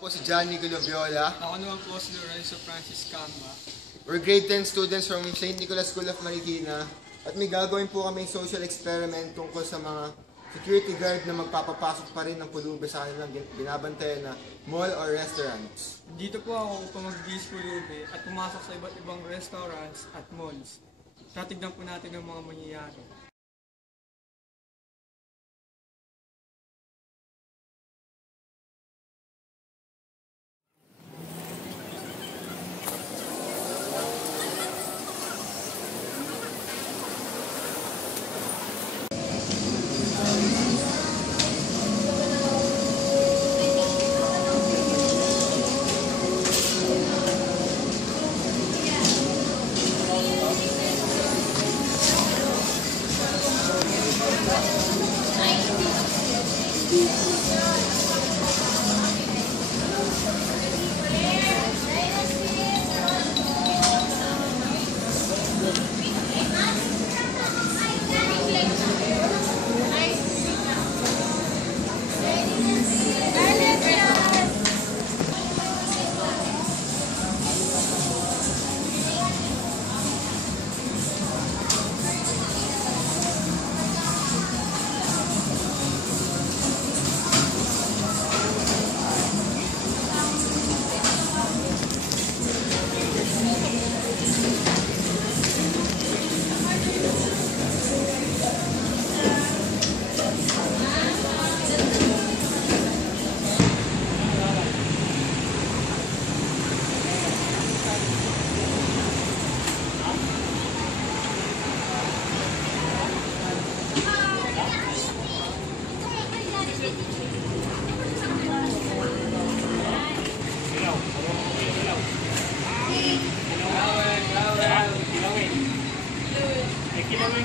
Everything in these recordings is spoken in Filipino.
Po si Johnny Guloviola. Ako naman po si Lorenzo Francis Camba. We're grade 10 students from St. Nicholas School of Marikina at may gagawin po kami social experiment tungkol sa mga security guard na magpapapasok pa rin ng pulubi sa kanilang binabantayan na mall or restaurants. Dito po ako upang mag-bis pulubi at pumasok sa iba't ibang restaurants at malls. Tatignan po natin ang mga mangyayari.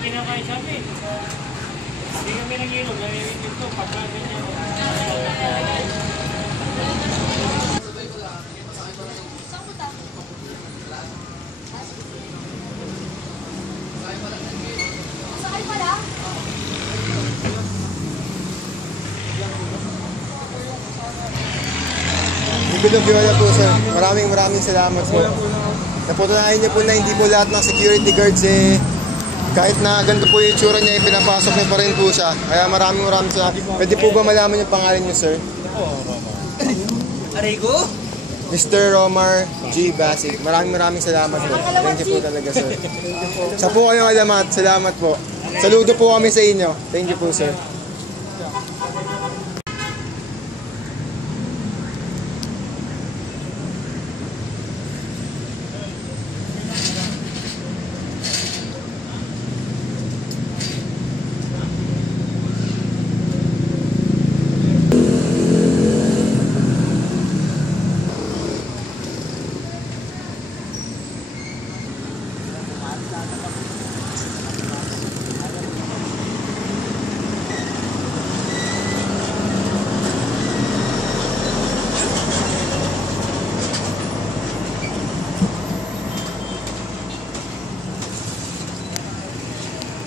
Kinakain sa amin. Hindi kami nag-ilog. Narinig ito. Pagkasin niya. Sakay pala? Guloviola po sir. Maraming salamat po. Naputunayan niyo po na hindi po lahat ng security guards kahit na ganito po yung itsura niya, pinapasok niyo pa rin po siya. Kaya maraming salamat. Pwede po ba malaman yung pangalan niyo, sir? Arigo? Mr. Romar G. Basic. Maraming salamat po. Thank you po talaga, sir. Sa po kayong alamat, salamat po. Saludo po kami sa inyo. Thank you po, sir.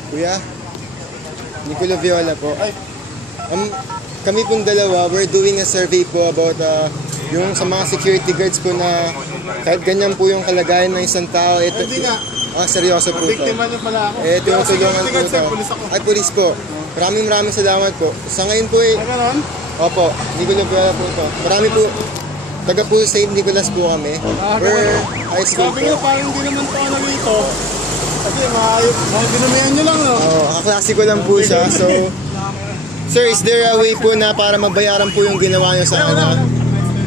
Kuya, Guloviola po. Kami pong dalawa, we're doing a survey po about yung sa mga security guards po na kahit ganyan po yung kalagayan ng isang tao. Ito, hindi nga. Seryoso po ito. Biktima niyo pala ako. Tinutulungan po ito. Ay, pulis po. Maraming salamat po. Sa ngayon po Ganon? Opo, Guloviola po ito. Marami po, taga po St. Nicholas po kami. We're high school Sabi niyo po. parang hindi naman po ano dito. Kasi mga ginamihan niyo lang, no? Kaklase ko lang po siya. So, sir, is there a way po na para mabayaran po yung ginawa niyo sa akin?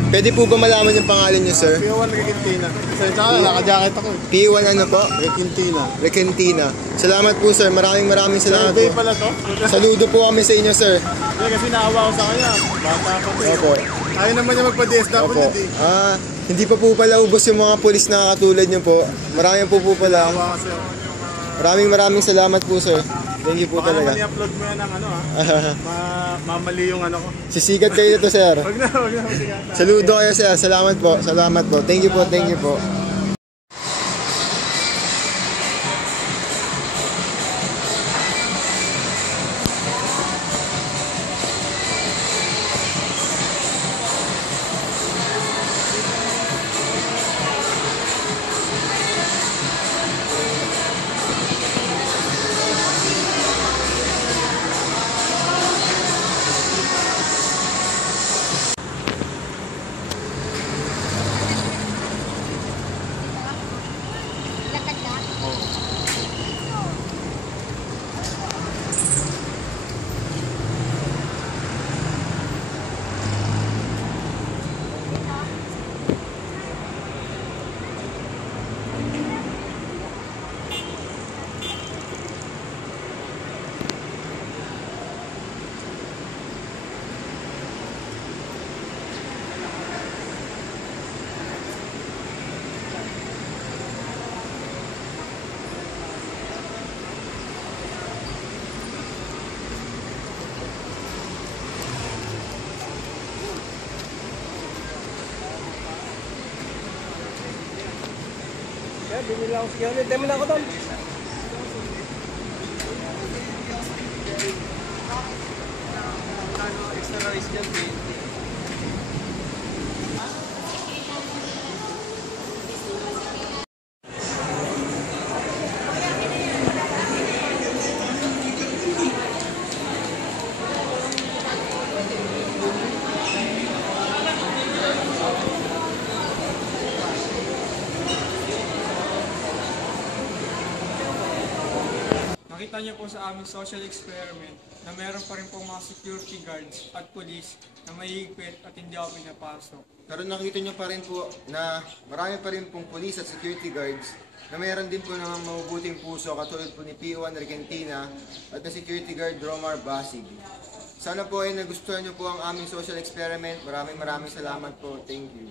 Pwede po ba malaman yung pangalan niyo, sir? P1 Requintina. Kasi saka naka-jacket ako. P1 ano po? Requintina. Requintina. Salamat po, sir. Maraming salamat Survey po. pala to. Saludo po kami sa inyo, sir. Hindi kasi naawa ko sa kanya. Bata pa to. Opo. Ayaw naman niya magpa-DSWD. Hindi pa po pala ubos yung mga pulis na katulad niyo po. Maraming po pala. Naawa kasi ako. Maraming salamat po, sir. Thank you po Baka naman talaga. i-upload mo yan ng ano mamali yung ano ko. Sisikat kayo dito, sir. Wag na. Saludo kayo, sir. Salamat po. Thank you po. Bumili ako siya. Tayo mo na ako doon. Extra rice dyan, 20. Nakita niyo po sa aming social experiment na meron pa rin pong mga security guards at police na mahigpit at hindi ako pinapasok. Pero nakita nyo pa rin po na marami pa rin pong police at security guards na mayroon din po ng mabubuting puso katulad po ni P1 Regentina at na security guard Romar Basig. Sana po ay nagustuhan nyo po ang aming social experiment. Maraming salamat po. Thank you.